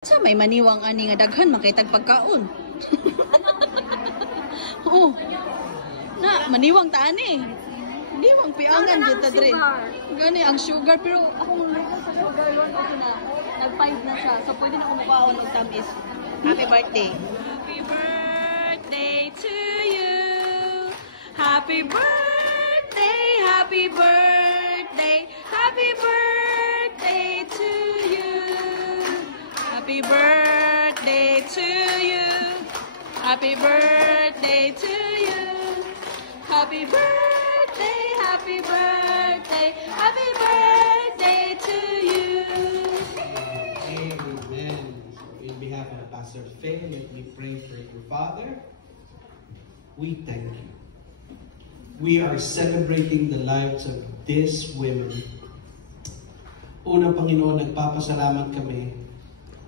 Sa may maniwang ani nga daghan makitag pagkaon. Oh. Na maniwang ta ani. Maniwang piangan jud ta dre. Gani ang sugar pero ako mo sa sugar lord kasi na nag-find na siya. So pwede na ako makaon og tamis. Happy birthday. Happy birthday to you. Happy birthday, happy birthday. Happy birthday to you. Happy birthday to you. Happy birthday to you. Happy birthday, happy birthday, happy birthday to you. Amen. So in behalf of Pastor Faye, let me pray for your Father. We thank you. We are celebrating the lives of these women. Una, Panginoon, nagpapasalamat kami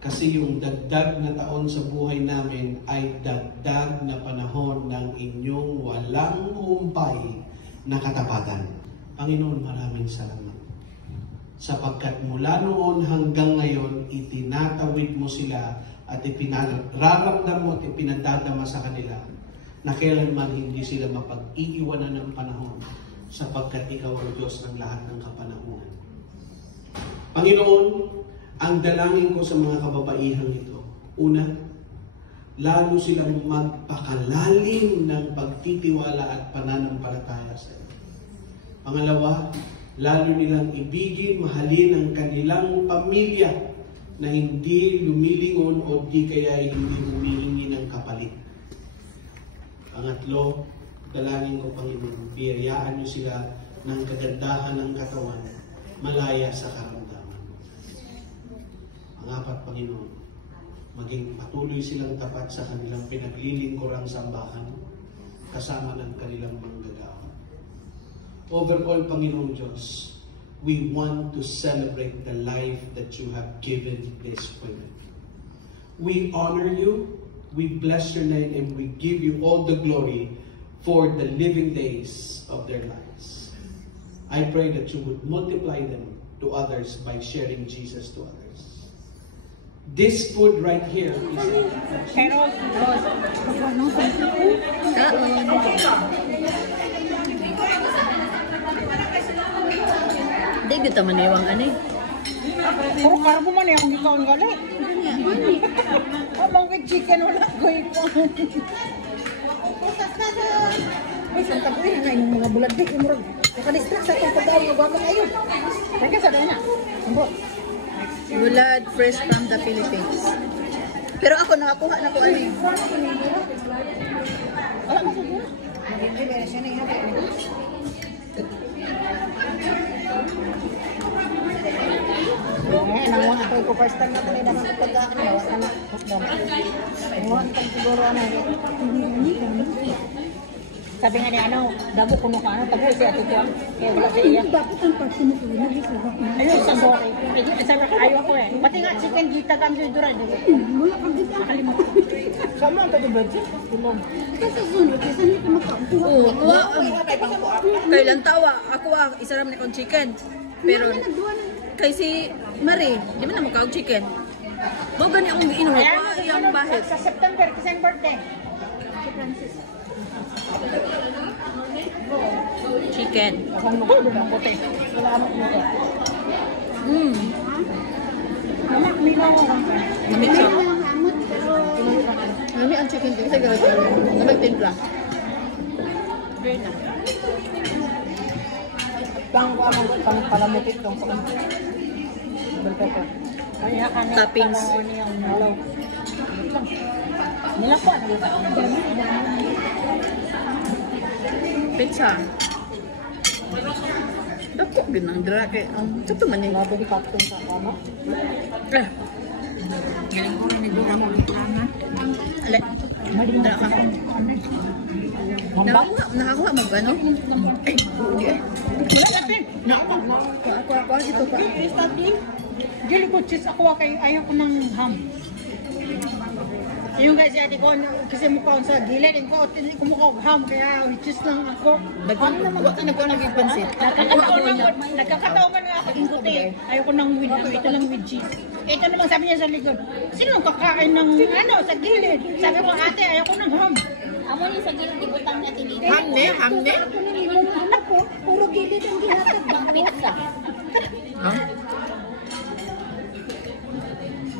kasi yung dagdag na taon sa buhay namin ay dagdag na panahon ng inyong walang humpay na katapatan. Panginoon, maraming salamat. Sapagkat mula noon hanggang ngayon, itinatawid mo sila at ipinararamdam mo at ipinadadama sa kanila na kailanman hindi sila mapag-iiwanan ng panahon sapagkat ikaw ang Diyos ng lahat ng kapanahunan. Panginoon, ang dalangin ko sa mga kababaihang ito, una, lalo silang magpakalalim ng pagtitiwala at pananampalataya sa iyo. Pangalawa, lalo nilang ibigin, mahalin ang kanilang pamilya na hindi lumilingon o di kaya hindi humihingi ng kapalit. Pangatlo, dalangin ko, Panginoon, biyayaan niyo sila ng kagandahan ng katawan, malaya sa karamdaman. Pangapat, Panginoon, maging patuloy silang tapat sa kanilang pinaglilingkurang sambahan, kasama ng kanilang manggagawa. Overall, Panginoon Diyos, we want to celebrate the life that you have given these women. We honor you, we bless your name, and we give you all the glory for the living days of their lives. I pray that you would multiply them to others by sharing Jesus to others. This food right here is Di gyud ta maniwang ani. Oh, karbo man yung gikaon gali. Among with chicken wala ko ito. Ay, saan tabi na yung mga bulad-dik yung murag. Nakadistract sa itong pagkain ng bago kayo. Teka, sa doon na. Bulad fresh from the Philippines. Pero ako nakakuha na ko ani. Wala ka siguro. Ay, meron siya na yung hapit. Nanguhan ako yung first time na ito na naman pagkakaan na wala na hukdom. Nanguhan ko siguro ano. Sabi nga niya ano, dabo kuno ka ano, tago siya ito ko. Kaya wala siya iya. Dapat ang pagsinukulo na isa. Ayun, sa sorry. Sabi ko, ayaw ako eh. Pati nga chicken gita kang dura dito. Wala kang gita. Nakalimutan. Sama ang taga-budget. Tulong. Kasi sunod, kasi hindi ka makauntuwa. Oo, kailan tawa. Ako isa naman akong chicken. Pero kay si Marie, di ba na magkaog chicken? Baga niya akong giinom ko yung bahit. Sa September, kasi ang birthday. Si Francis. Chicken. Saan mo ko doon ang puti? Wala mo ko. Anak, may lang ako. Lamig siya. Lamig ang chicken din. Kasi gawin nabagtimpla. Very na. Pang palamutit itong sa berkata. Toppings. Nilakwa. Pizza. Dako ginang dra kay tuto man yung Labi patong sa kama. Galing ko ni dura mo plana. Ale. Madindra ka. Nakakuha mag ano? Ay, hindi eh. Wala natin. Ako dito pa. Juli ko cheese ako kay ayaw ko ng ham. Yung guys, ate ko, kasi mukha sa gilid, yung ko, hindi ko mukha ham, kaya which lang ako. Ano naman ka naging pansit? Nakakatawagan nga ako yung puti. Ayoko nang with, ito lang with cheese. Ito naman sabi niya sa likod, sino kakain ng ano, sa gilid? Sabi ko, ate, ayoko ng ham. Amo ni sa gilid ibutang na tinili. Hamne? Hamne? Puro gilid ang gihatag ng pizza. Ha?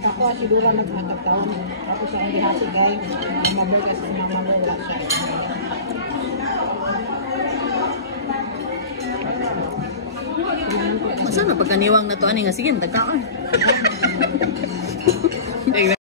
Ako, siguro naghatag taon. Ako sa ang gihati, guys. Mabay kasi mabay, wala siya. Masa na pagkaniwang na to ani nga sige, tagkaon.